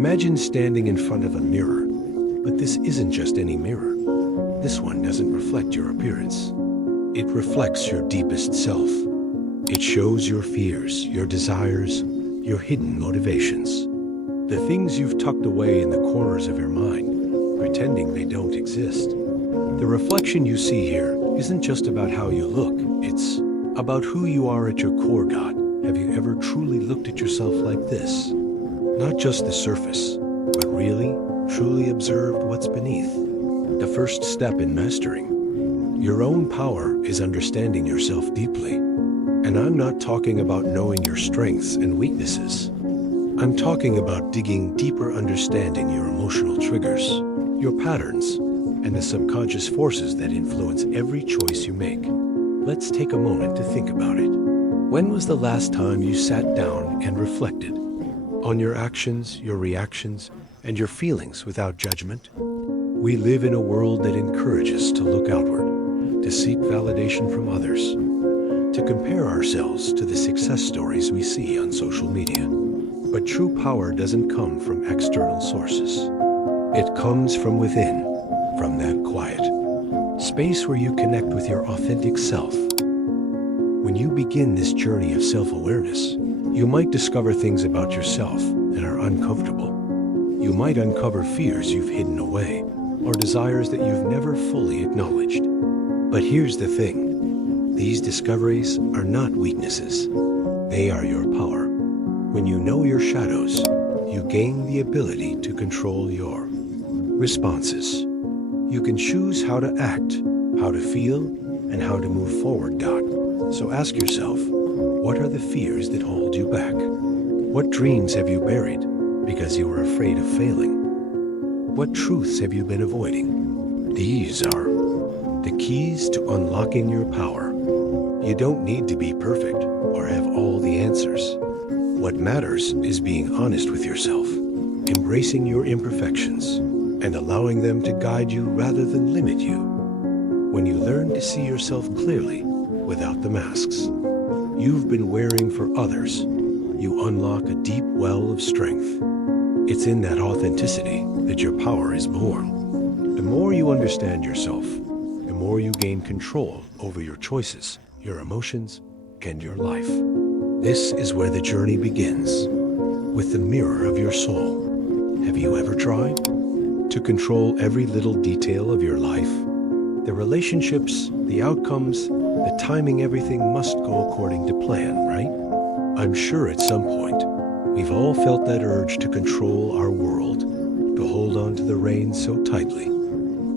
Imagine standing in front of a mirror, but this isn't just any mirror. This one doesn't reflect your appearance. It reflects your deepest self. It shows your fears, your desires, your hidden motivations. The things you've tucked away in the corners of your mind, pretending they don't exist. The reflection you see here isn't just about how you look, it's about who you are at your core, God. Have you ever truly looked at yourself like this? Not just the surface, but really, truly observed what's beneath. The first step in mastering your own power is understanding yourself deeply. And I'm not talking about knowing your strengths and weaknesses. I'm talking about digging deeper, understanding your emotional triggers, your patterns, and the subconscious forces that influence every choice you make. Let's take a moment to think about it. When was the last time you sat down and reflected on your actions, your reactions, and your feelings without judgment? We live in a world that encourages us to look outward, to seek validation from others, to compare ourselves to the success stories we see on social media. But true power doesn't come from external sources. It comes from within, from that quiet space where you connect with your authentic self. When you begin this journey of self-awareness, you might discover things about yourself that are uncomfortable. You might uncover fears you've hidden away, or desires that you've never fully acknowledged. But here's the thing. These discoveries are not weaknesses. They are your power. When you know your shadows, you gain the ability to control your responses. You can choose how to act, how to feel, and how to move forward, God. So ask yourself, what are the fears that hold you back? What dreams have you buried because you were afraid of failing? What truths have you been avoiding? These are the keys to unlocking your power. You don't need to be perfect or have all the answers. What matters is being honest with yourself, embracing your imperfections, and allowing them to guide you rather than limit you. When you learn to see yourself clearly without the masks you've been wearing for others, you unlock a deep well of strength. It's in that authenticity that your power is born. The more you understand yourself, the more you gain control over your choices, your emotions, and your life. This is where the journey begins, with the mirror of your soul. Have you ever tried to control every little detail of your life? The relationships, the outcomes, the timing, everything must go according to plan, right? I'm sure at some point, we've all felt that urge to control our world, to hold on to the reins so tightly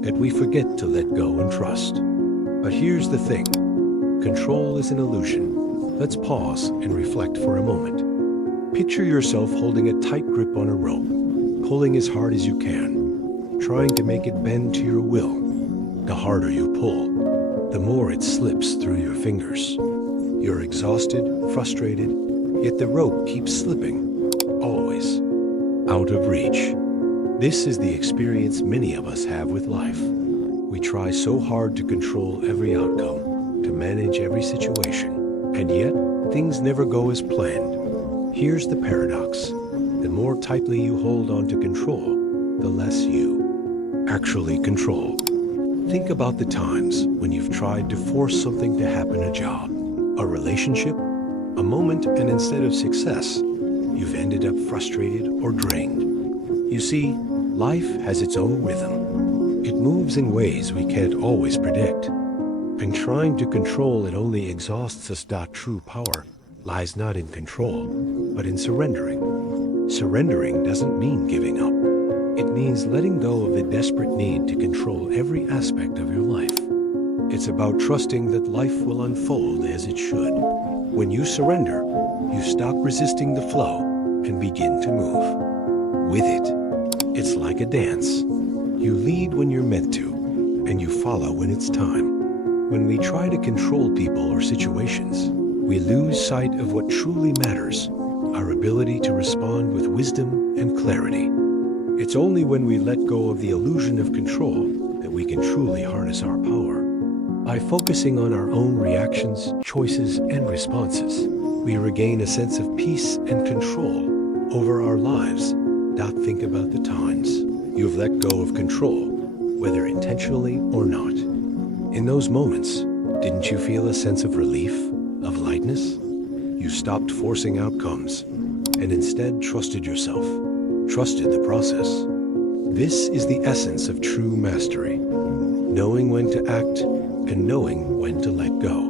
that we forget to let go and trust. But here's the thing. Control is an illusion. Let's pause and reflect for a moment. Picture yourself holding a tight grip on a rope, pulling as hard as you can, trying to make it bend to your will. The harder you pull, the more it slips through your fingers. You're exhausted, frustrated, yet the rope keeps slipping, always out of reach. This is the experience many of us have with life. We try so hard to control every outcome, to manage every situation, and yet things never go as planned. Here's the paradox. The more tightly you hold on to control, the less you actually control. Think about the times when you've tried to force something to happen, a job, a relationship, a moment, and instead of success, you've ended up frustrated or drained. You see, life has its own rhythm. It moves in ways we can't always predict. And trying to control it only exhausts us. True power lies not in control, but in surrendering. Surrendering doesn't mean giving up. It means letting go of the desperate need to control every aspect of your life. It's about trusting that life will unfold as it should. When you surrender, you stop resisting the flow and begin to move with it. It's like a dance. You lead when you're meant to, and you follow when it's time. When we try to control people or situations, we lose sight of what truly matters, our ability to respond with wisdom and clarity. It's only when we let go of the illusion of control that we can truly harness our power. By focusing on our own reactions, choices, and responses, we regain a sense of peace and control over our lives. Dot, think about the times you've let go of control, whether intentionally or not. In those moments, didn't you feel a sense of relief, of lightness? You stopped forcing outcomes and instead trusted yourself, trusted the process. This is the essence of true mastery, knowing when to act and knowing when to let go.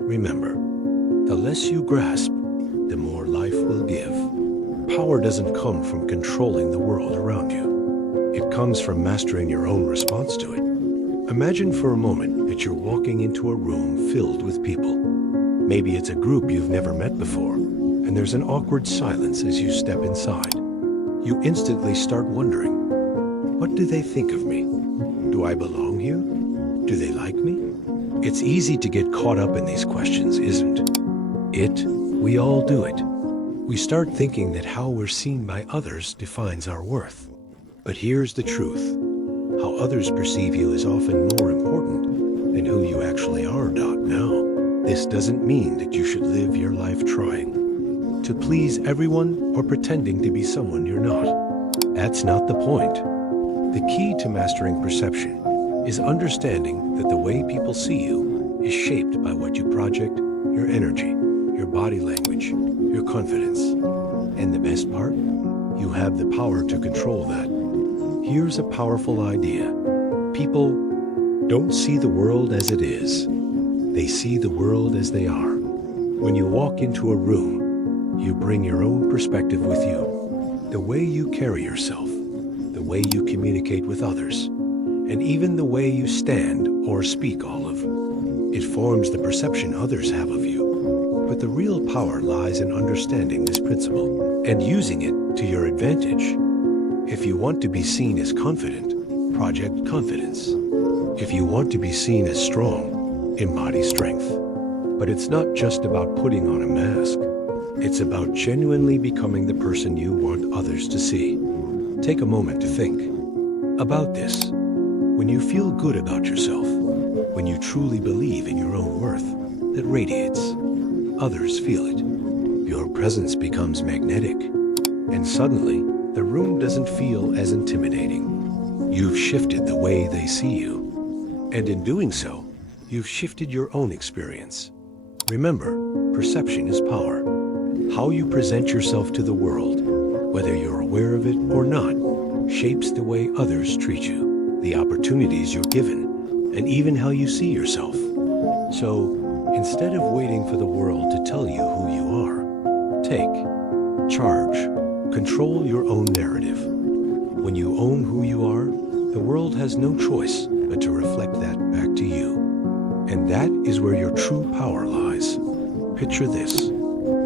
Remember, the less you grasp, the more life will give. Power doesn't come from controlling the world around you. It comes from mastering your own response to it. Imagine for a moment that you're walking into a room filled with people. Maybe it's a group you've never met before, and there's an awkward silence as you step inside. You instantly start wondering, what do they think of me? Do I belong here? Do they like me? It's easy to get caught up in these questions, isn't it? We all do it. We start thinking that how we're seen by others defines our worth. But here's the truth. How others perceive you is often more important than who you actually are. Now, this doesn't mean that you should live your life trying to please everyone or pretending to be someone you're not. That's not the point. The key to mastering perception is understanding that the way people see you is shaped by what you project, your energy, your body language, your confidence. And the best part? You have the power to control that. Here's a powerful idea. People don't see the world as it is. They see the world as they are. When you walk into a room, you bring your own perspective with you. The way you carry yourself, the way you communicate with others, and even the way you stand or speak, all of it forms the perception others have of you. But the real power lies in understanding this principle and using it to your advantage. If you want to be seen as confident, project confidence. If you want to be seen as strong, embody strength. But it's not just about putting on a mask. It's about genuinely becoming the person you want others to see. Take a moment to think about this. When you feel good about yourself, when you truly believe in your own worth, that radiates. Others feel it. Your presence becomes magnetic, and suddenly, the room doesn't feel as intimidating. You've shifted the way they see you. And in doing so, you've shifted your own experience. Remember, perception is power. How you present yourself to the world, whether you're aware of it or not, shapes the way others treat you, the opportunities you're given, and even how you see yourself. So, instead of waiting for the world to tell you who you are, take charge. Control your own narrative. When you own who you are, the world has no choice but to reflect that back to you. And that is where your true power lies. Picture this.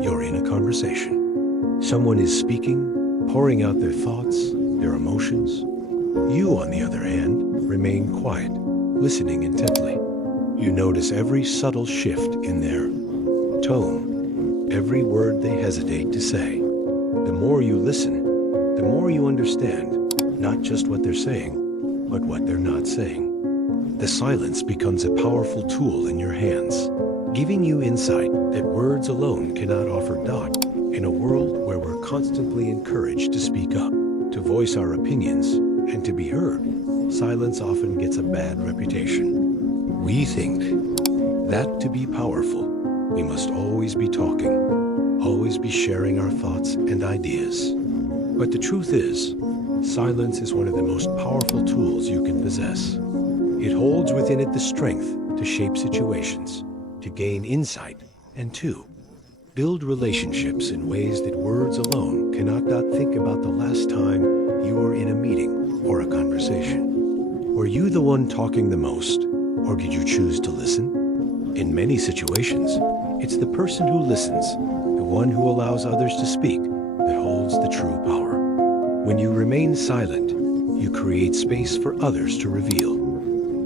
You're in a conversation. Someone is speaking, pouring out their thoughts, their emotions. You, on the other hand, remain quiet, listening intently. You notice every subtle shift in their tone, every word they hesitate to say. The more you listen, the more you understand not just what they're saying, but what they're not saying. The silence becomes a powerful tool in your hands, giving you insight that words alone cannot offer. In a world where we're constantly encouraged to speak up, to voice our opinions, and to be heard, silence often gets a bad reputation. We think that to be powerful, we must always be talking, always be sharing our thoughts and ideas. But the truth is, silence is one of the most powerful tools you can possess. It holds within it the strength to shape situations, to gain insight, and to build relationships in ways that words alone cannot. Think about the last time you were in a meeting or a conversation. Were you the one talking the most, or did you choose to listen? In many situations, it's the person who listens, the one who allows others to speak, that holds the true power. When you remain silent, you create space for others to reveal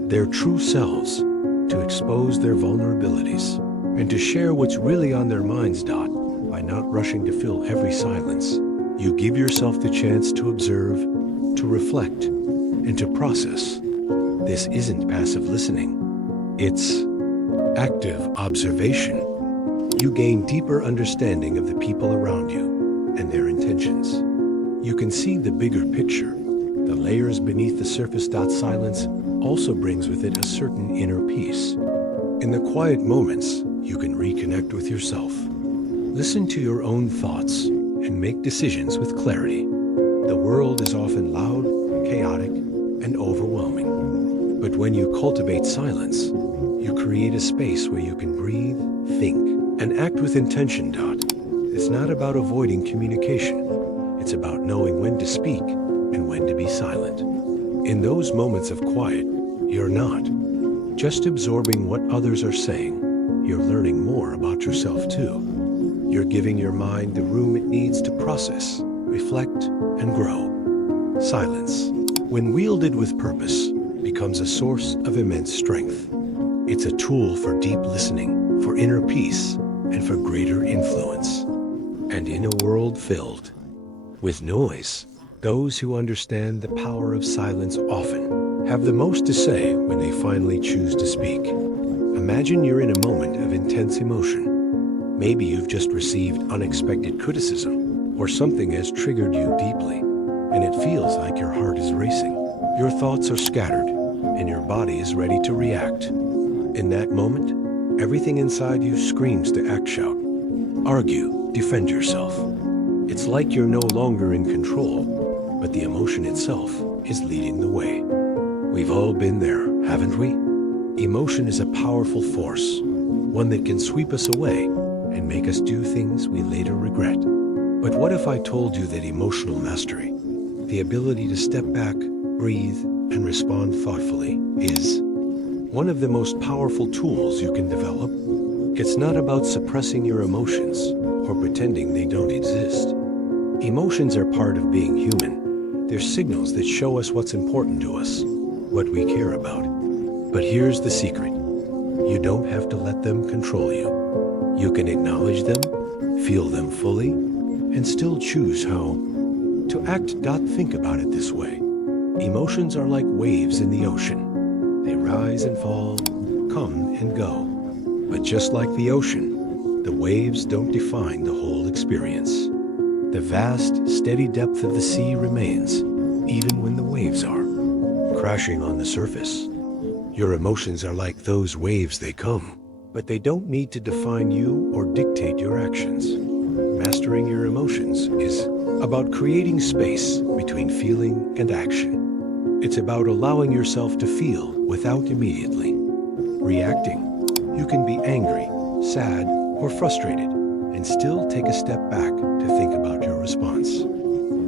their true selves, to expose their vulnerabilities, and to share what's really on their minds. By not rushing to fill every silence, you give yourself the chance to observe, to reflect, and to process. This isn't passive listening. It's active observation. You gain deeper understanding of the people around you and their intentions. You can see the bigger picture, the layers beneath the surface. Silence also brings with it a certain inner peace. In the quiet moments, you can reconnect with yourself. Listen to your own thoughts and make decisions with clarity. The world is often loud, chaotic, and overwhelming. But when you cultivate silence, you create a space where you can breathe, think, and act with intention. It's not about avoiding communication. It's about knowing when to speak and when to be silent. In those moments of quiet, you're not just absorbing what others are saying. You're learning more about yourself too. You're giving your mind the room it needs to process, reflect, and grow. Silence, when wielded with purpose, becomes a source of immense strength. It's a tool for deep listening, for inner peace, and for greater influence. And in a world filled with noise, those who understand the power of silence often have the most to say when they finally choose to speak. Imagine you're in a moment of intense emotion. Maybe you've just received unexpected criticism, or something has triggered you deeply, and it feels like your heart is racing. Your thoughts are scattered, and your body is ready to react. In that moment, everything inside you screams to act, shout, argue, defend yourself. It's like you're no longer in control, but the emotion itself is leading the way. We've all been there, haven't we? Emotion is a powerful force, one that can sweep us away and make us do things we later regret. But what if I told you that emotional mastery, the ability to step back, breathe, and respond thoughtfully, is one of the most powerful tools you can develop? It's not about suppressing your emotions or pretending they don't exist. Emotions are part of being human. They're signals that show us what's important to us, what we care about. But here's the secret. You don't have to let them control you. You can acknowledge them, feel them fully, and still choose how to act. Think about it this way. Emotions are like waves in the ocean. They rise and fall, come and go. But just like the ocean, the waves don't define the whole experience. The vast, steady depth of the sea remains, even when the waves are crashing on the surface. Your emotions are like those waves. They come, but they don't need to define you or dictate your actions. Mastering your emotions is about creating space between feeling and action. It's about allowing yourself to feel without immediately reacting. You can be angry, sad, or frustrated, and still take a step back to think about your response.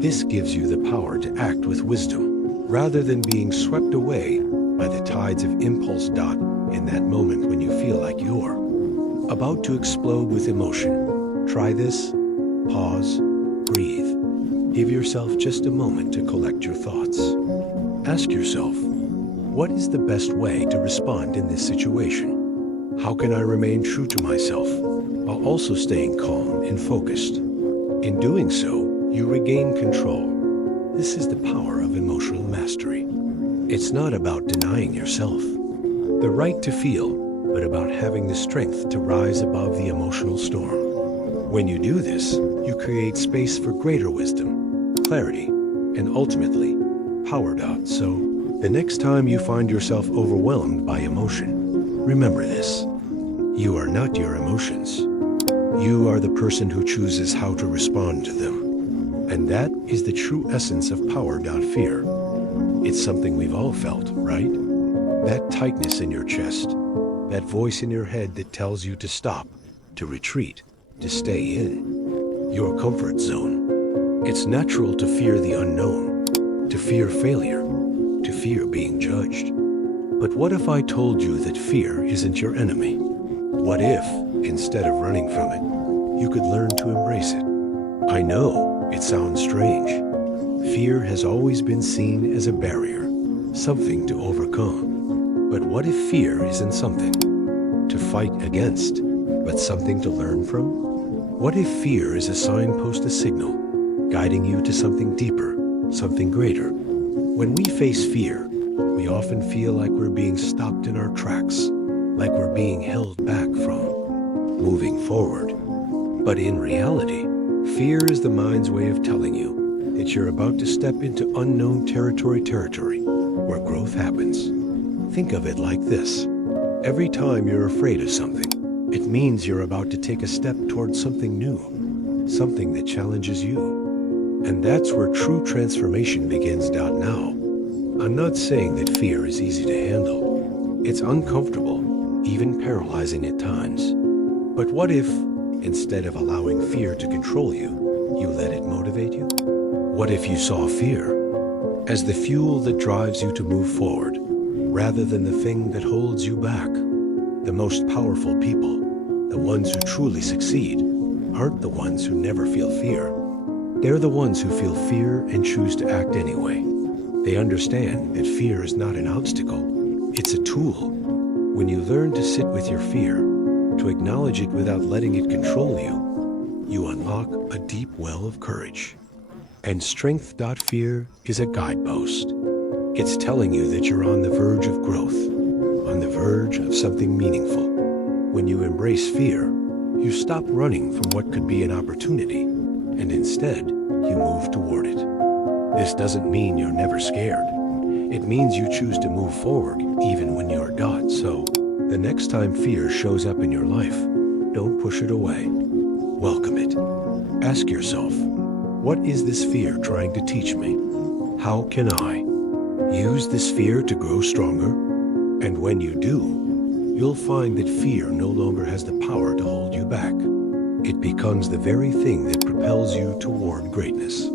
This gives you the power to act with wisdom, rather than being swept away by the tides of impulse. In that moment when you feel like you're about to explode with emotion, try this. Pause, breathe. Give yourself just a moment to collect your thoughts. Ask yourself, what is the best way to respond in this situation? How can I remain true to myself while also staying calm and focused? In doing so, you regain control. This is the power of emotional mastery. It's not about denying yourself the right to feel, but about having the strength to rise above the emotional storm. When you do this, you create space for greater wisdom, clarity, and ultimately, power. So, the next time you find yourself overwhelmed by emotion, remember this. You are not your emotions. You are the person who chooses how to respond to them. And that is the true essence of power. Fear. It's something we've all felt, right? That tightness in your chest, that voice in your head that tells you to stop, to retreat, to stay in your comfort zone. It's natural to fear the unknown, to fear failure, to fear being judged. But what if I told you that fear isn't your enemy? What if, instead of running from it, you could learn to embrace it? I know it sounds strange. Fear has always been seen as a barrier, something to overcome. But what if fear isn't something to fight against, but something to learn from? What if fear is a signpost, a signal, guiding you to something deeper, something greater? When we face fear, we often feel like we're being stopped in our tracks, like we're being held back from moving forward. But in reality, fear is the mind's way of telling you that you're about to step into unknown territory where growth happens. Think of it like this. Every time you're afraid of something, it means you're about to take a step towards something new, something that challenges you. And that's where true transformation begins. Now, I'm not saying that fear is easy to handle. It's uncomfortable, even paralyzing at times. But what if, instead of allowing fear to control you, you let it motivate you? What if you saw fear as the fuel that drives you to move forward, rather than the thing that holds you back? The most powerful people, the ones who truly succeed, aren't the ones who never feel fear. They're the ones who feel fear and choose to act anyway. They understand that fear is not an obstacle, it's a tool. When you learn to sit with your fear, to acknowledge it without letting it control you, you unlock a deep well of courage. And strength.fear is a guidepost. It's telling you that you're on the verge of growth, on the verge of something meaningful. When you embrace fear, you stop running from what could be an opportunity, and instead, you move toward it. This doesn't mean you're never scared. It means you choose to move forward even when you're not. So, the next time fear shows up in your life, don't push it away. Welcome it. Ask yourself, what is this fear trying to teach me? How can I use this fear to grow stronger? And when you do, you'll find that fear no longer has the power to hold you back. It becomes the very thing that propels you toward greatness.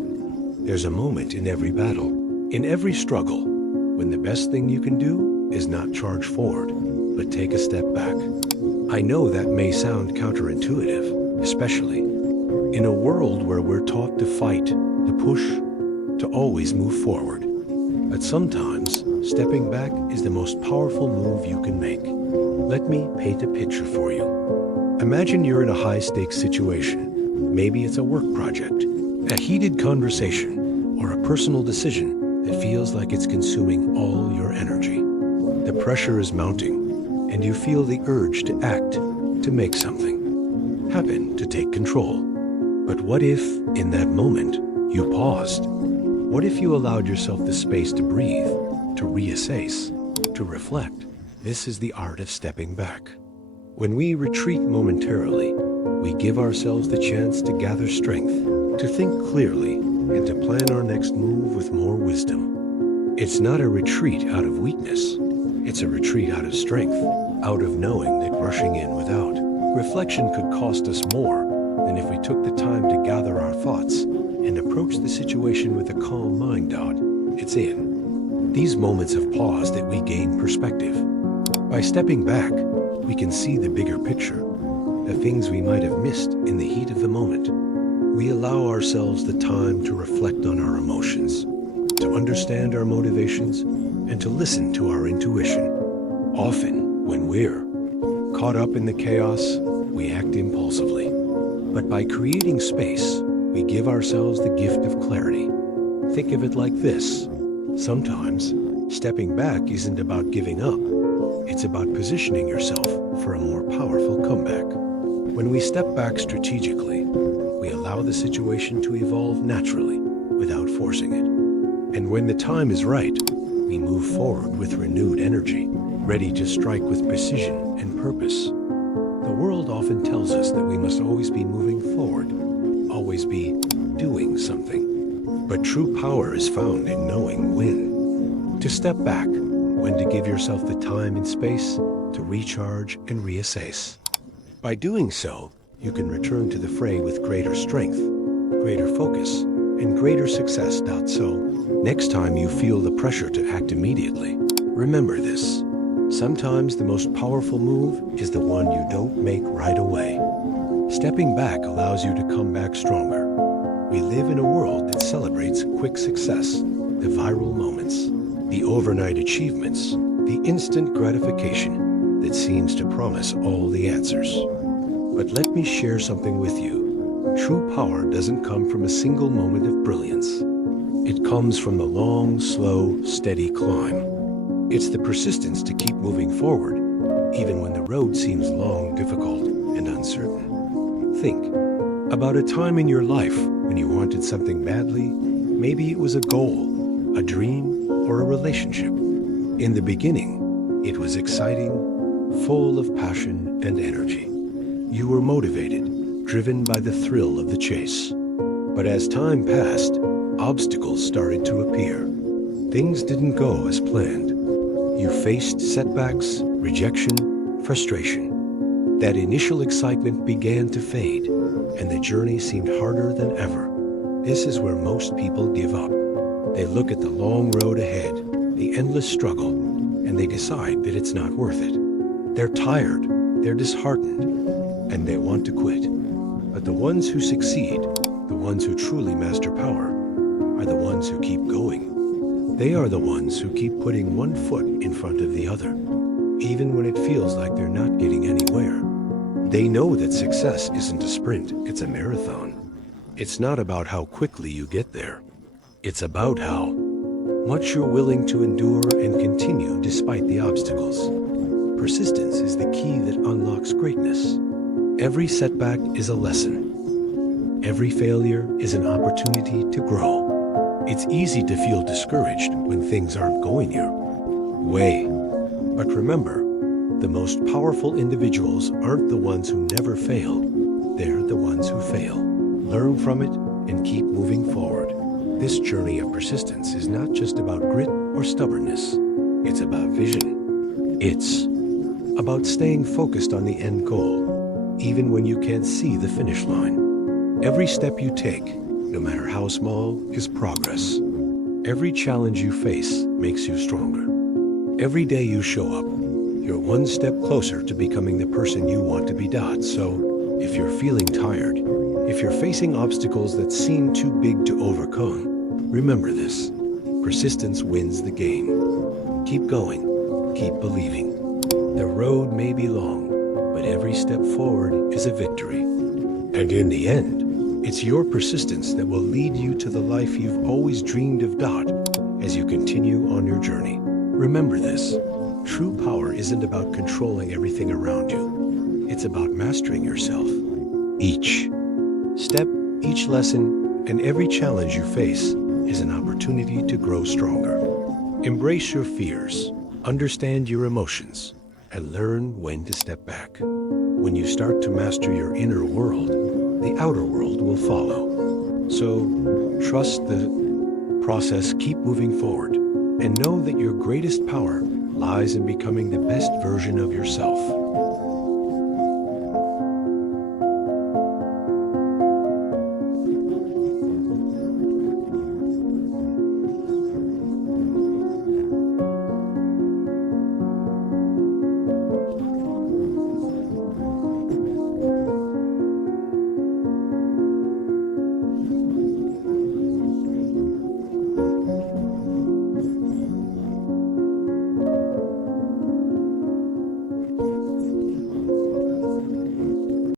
There's a moment in every battle, in every struggle, when the best thing you can do is not charge forward, but take a step back. I know that may sound counterintuitive, especially in a world where we're taught to fight, to push, to always move forward. But sometimes, stepping back is the most powerful move you can make. Let me paint a picture for you. Imagine you're in a high-stakes situation. Maybe it's a work project, a heated conversation, or a personal decision that feels like it's consuming all your energy. The pressure is mounting, and you feel the urge to act, to make something happen, to take control. But what if, in that moment, you paused? What if you allowed yourself the space to breathe, to reassess, to reflect? This is the art of stepping back. When we retreat momentarily, we give ourselves the chance to gather strength, to think clearly, and to plan our next move with more wisdom. It's not a retreat out of weakness. It's a retreat out of strength, out of knowing that rushing in without reflection could cost us more than if we took the time to gather our thoughts and approach the situation with a calm mind. It's in these moments of pause that we gain perspective. By stepping back, we can see the bigger picture, the things we might have missed in the heat of the moment. We allow ourselves the time to reflect on our emotions, to understand our motivations, and to listen to our intuition. Often, when we're caught up in the chaos, we act impulsively. But by creating space, we give ourselves the gift of clarity. Think of it like this. Sometimes, stepping back isn't about giving up. It's about positioning yourself for a more powerful comeback. When we step back strategically, we allow the situation to evolve naturally without forcing it. And when the time is right, we move forward with renewed energy, ready to strike with precision and purpose. The world often tells us that we must always be moving forward, always be doing something. But true power is found in knowing when to step back, when to give yourself the time and space to recharge and reassess. By doing so, you can return to the fray with greater strength, greater focus, and greater success. So, next time you feel the pressure to act immediately, remember this. Sometimes the most powerful move is the one you don't make right away. Stepping back allows you to come back stronger. We live in a world that celebrates quick success, the viral moments, the overnight achievements, the instant gratification that seems to promise all the answers. But let me share something with you. True power doesn't come from a single moment of brilliance. It comes from the long, slow, steady climb. It's the persistence to keep moving forward, even when the road seems long, difficult, and uncertain. Think about a time in your life when you wanted something badly, Maybe it was a goal, a dream, or a relationship. In the beginning, it was exciting, full of passion and energy. You were motivated, driven by the thrill of the chase. But as time passed, obstacles started to appear. Things didn't go as planned. You faced setbacks, rejection, frustration. That initial excitement began to fade, and the journey seemed harder than ever. This is where most people give up. They look at the long road ahead, the endless struggle, and they decide that it's not worth it. They're tired, they're disheartened, and they want to quit. But the ones who succeed, the ones who truly master power, are the ones who keep going. They are the ones who keep putting one foot in front of the other, even when it feels like they're not getting anywhere. They know that success isn't a sprint, it's a marathon. It's not about how quickly you get there. It's about how much you're willing to endure and continue despite the obstacles. Persistence is the key that unlocks greatness. Every setback is a lesson. Every failure is an opportunity to grow. It's easy to feel discouraged when things aren't going your way. But remember, the most powerful individuals aren't the ones who never fail. They're the ones who fail. Learn from it and keep moving forward. This journey of persistence is not just about grit or stubbornness. It's about vision. It's about staying focused on the end goal, even when you can't see the finish line. Every step you take, no matter how small, is progress. Every challenge you face makes you stronger. Every day you show up, you're one step closer to becoming the person you want to be. So, if you're feeling tired, if you're facing obstacles that seem too big to overcome, remember this: persistence wins the game. Keep going, keep believing. The road may be long, but every step forward is a victory. And in the end, it's your persistence that will lead you to the life you've always dreamed of. As you continue on your journey, remember this: true power isn't about controlling everything around you. It's about mastering yourself. Each step, each lesson, and every challenge you face is an opportunity to grow stronger. Embrace your fears, understand your emotions, and learn when to step back. When you start to master your inner world, the outer world will follow. So, trust the process, keep moving forward, and know that your greatest power lies in becoming the best version of yourself.